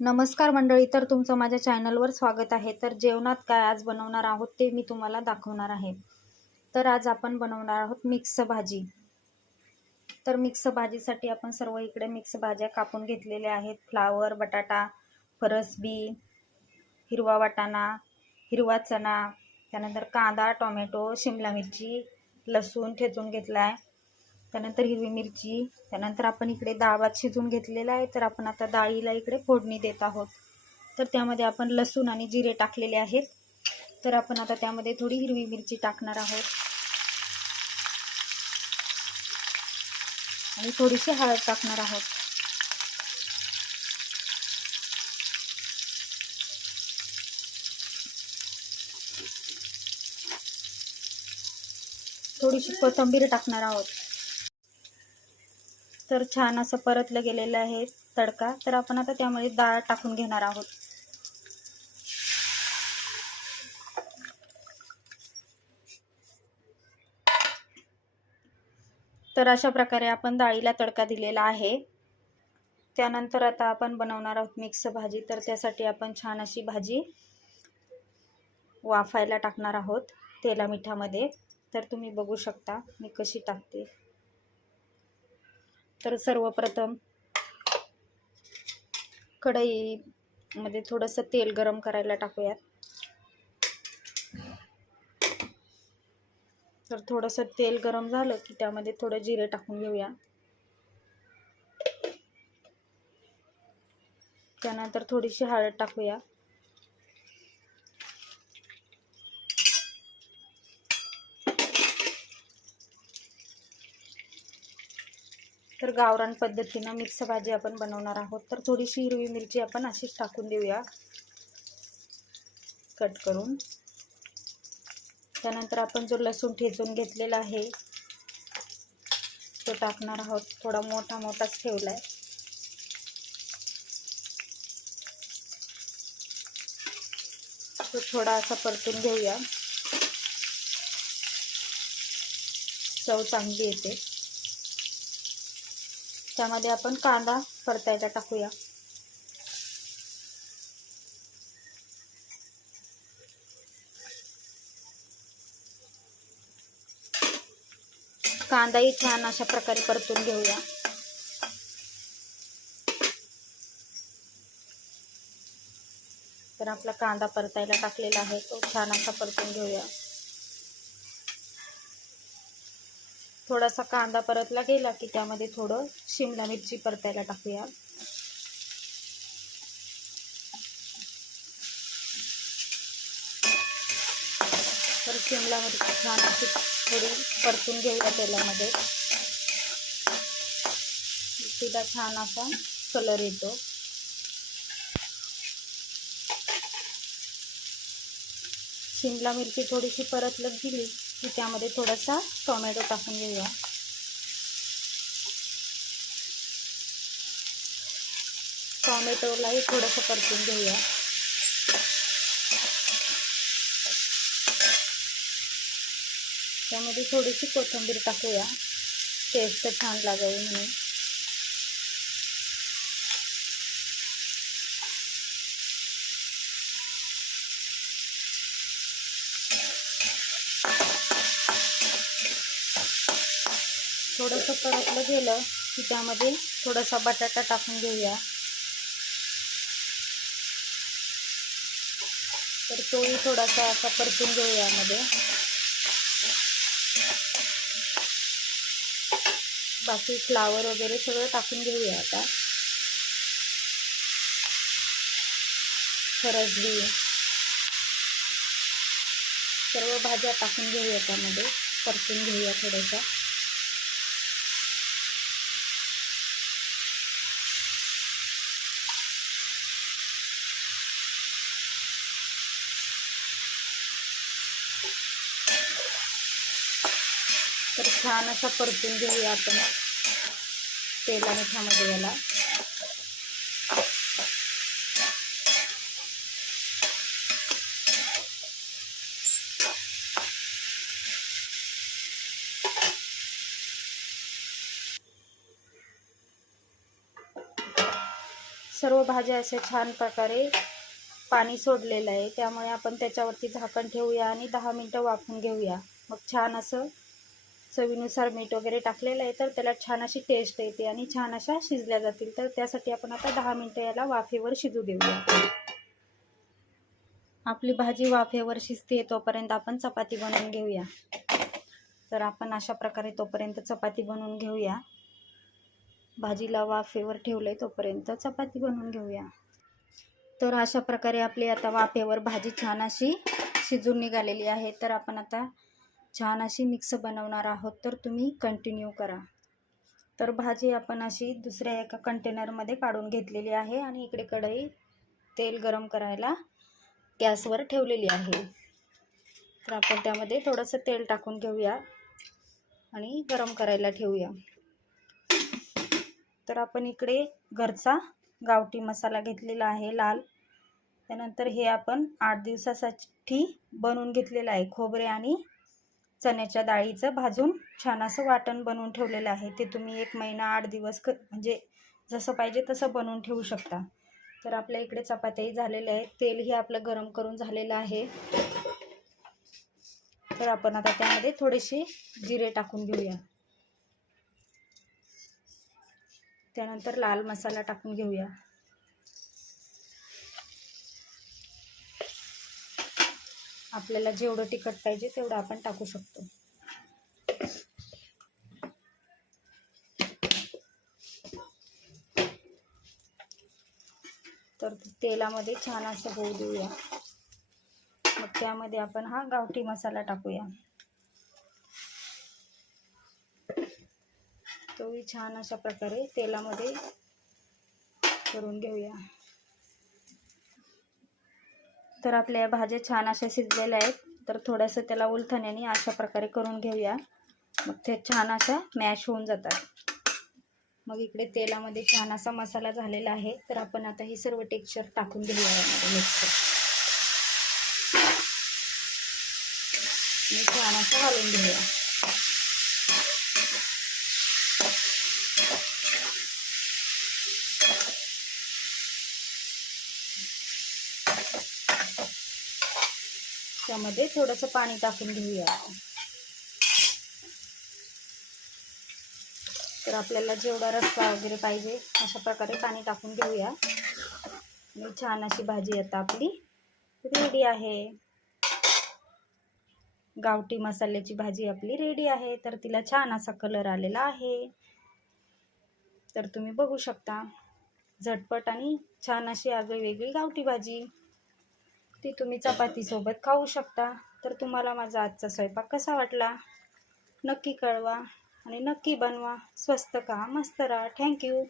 नमस्कार मंडळी तर तुमचं माझ्या चॅनलवर स्वागत आहे. तर जेवणात काय आज बनवणार आहोत ते मी तुम्हाला दाखवणार आहे. तर आज आपण बनवणार आहोत मिक्स भाजी. तर मिक्स भाजीसाठी आपण सर्व इकडे मिक्स भाज्या कापून घेतलेल्या आहेत. फ्लावर बटाटा फरसबी हिरवा वाटाणा हिरवा चणा त्यानंतर कांदा टोमॅटो शिमला मिरची लसूण ठेचून घेतला आहे त्यानंतर हिरवी मिरची त्यानंतर आपण इकडे डाळ भात शिजवून घेतलेला आहे तर आपण आता डाळीला इकडे फोडणी देत आहोत. तर त्यामध्ये आपण लसूण आणि जिरे टाकलेले आहेत. तर आपण आता त्यामध्ये थोडी हिरवी मिरची टाकणार आहोत. आणि थोडीशी हळद टाकणार आहोत. थोडीशी कोथिंबीर टाकणार आहोत. तर छान असं परतलं गेलेलं आहे तडका. तर आपण आता त्यामध्ये डाळ टाकून घेणार आहोत. तर अशा प्रकारे आपण डाळीला तडका दिलेला आहे. त्यानंतर आता आपण बनवणार आहोत मिक्स भाजी. तर त्यासाठी आपण छान अशी भाजी वाफायला टाकणार आहोत तेला मिठामध्ये तर तुम्ही बघू शकता मी कशी टाकते. तर सर्वप्रथम कढईमध्ये थोडंसं तेल गरम करायला टाकूयात. तर थोडंसं तेल गरम झालं की त्यामध्ये थोडं जिरे टाकून घेऊया. त्यानंतर थोडीशी हळद टाकूया. तर गावरान पद्धतीनं मिक्स भाजी आपण बनवणार आहोत. तर थोडीशी हिरवी मिरची आपण अशीच टाकून देऊया. कट करून. त्यानंतर आपण जो लसूण ठेचून घेतलेला आहे तो टाकणार आहोत. थोडा मोठा मोठाच ठेवला आहे तो थोडा असा परतून घेऊया. चव चांगली येते. त्यामध्ये आपण कांदा परतायला टाकूया. कांदाही छान अशा प्रकारे परतून घेऊया. तर आपला कांदा परतायला टाकलेला आहे तो छान असा परतून घेऊया. थोडासा कांदा परतला गेला की त्यामध्ये थोडं शिमला मिरची परतायला टाकूया. तर शिमला मिरची छान अशी थोडी परतून घेऊया तेलामध्ये. तिला छान असा कलर येतो. शिमला मिरची थोडीशी परतलत गेली की त्यामध्ये थोडासा टोमॅटो टाकून घेऊया. टोमॅटोलाही थोडंसं परतून घेऊया. त्यामध्ये थोडीशी कोथिंबीर टाकूया. टेस्ट छान लागावी म्हणून. थोडंसं परतलं गेलं की त्यामध्ये थोडासा बटाटा टाकून घेऊया. तर तोही थोडासा असा परतून घेऊया यामध्ये. बाकी फ्लावर वगैरे सगळं टाकून घेऊया आता. फरसबी सर्व भाज्या टाकून घेऊया त्यामध्ये. परतून घेऊया थोड्याशा तर छान असा परतून घेऊया आपण तेला मिठामध्ये याला. सर्व भाज्या अशा छान प्रकारे पाणी सोडलेलं आहे. त्यामुळे आपण त्याच्यावरती झाकण ठेवूया आणि दहा मिनटं वाफून घेऊया. मग छान असं चवीनुसार मीठ वगैरे टाकलेलं आहे तर त्याला छान अशी टेस्ट येते आणि छान अशा शिजल्या जातील. तर त्यासाठी आपण आता दहा मिनटं याला वाफेवर शिजू देऊया. आपली भाजी वाफेवर शिजते तोपर्यंत आपण चपाती बनवून घेऊया. तर आपण अशा प्रकारे तोपर्यंत चपाती बनवून घेऊया. भाजीला वाफेवर ठेवलंय तोपर्यंत चपाती बनवून घेऊया. तर अशा प्रकारे आपली आता वाफेवर भाजी छान अशी शिजून निघालेली आहे. तर आपण आता छान अशी मिक्स बनवणार आहोत तर तुम्ही कंटिन्यू करा. तर भाजी आपण अशी दुसऱ्या एका कंटेनरमध्ये काढून घेतलेली आहे आणि इकडे कढई तेल गरम करायला गॅसवर ठेवलेली आहे. तर आपण त्यामध्ये थोडंसं तेल टाकून घेऊया आणि गरम करायला ठेवूया. तर आपण इकडे घरचा गावठी मसाला घेतलेला आहे लाल. त्यानंतर हे आपण आठ दिवसासाठी बनवून घेतलेलं आहे खोबरे आणि चण्याच्या डाळीचं भाजून छान असं वाटण बनवून ठेवलेलं आहे. ते तुम्ही एक महिना आठ दिवस क म्हणजे जसं पाहिजे तसं बनवून ठेवू शकता. तर आपल्या इकडे चपात्याही झालेल्या आहेत. तेलही आपलं गरम करून झालेलं आहे. तर आपण आता त्यामध्ये थोडेसे जिरे टाकून घेऊया. त्यानंतर लाल मसाला टाकून घेऊया. आपल्याला जेवढं तिखट पाहिजे तेवढं आपण टाकू शकतो. तर तेलामध्ये छान असं होऊ देऊया. मग त्यामध्ये आपण हा गावठी मसाला टाकूया. तोही छान अशा प्रकारे तेलामध्ये करून घेऊया. तर आपल्या या भाज्या छान अशा शिजलेल्या आहेत. तर थोडंसं त्याला उलथण्याने अशा प्रकारे करून घेऊया. मग ते छान अशा मॅश होऊन जातात. मग इकडे तेलामध्ये छान असा मसाला झालेला आहे. तर आपण आता हे सर्व टेक्स्चर टाकून घेऊया. यामध्ये मिक्सर मी छान असं घालून घेऊया. त्यामध्ये थोडंसं पाणी टाकून घेऊया तर आपल्याला जेवढा रस्सा वगैरे पाहिजे अशा प्रकारे पाणी टाकून घेऊया. आणि छान अशी भाजी आता आपली रेडी आहे. गावठी मसाल्याची भाजी आपली रेडी आहे. तर तिला छान असा कलर आलेला आहे. तर तुम्ही बघू शकता. झटपट आणि छान अशी आगळी वेगळी गावठी भाजी. ती तुम्ही चपातीसोबत खाऊ शकता. तर तुम्हाला माझा आजचा स्वयंपाक कसा वाटला? नक्की कळवा आणि नक्की बनवा. स्वस्त का? मस्त राहा. थँक्यू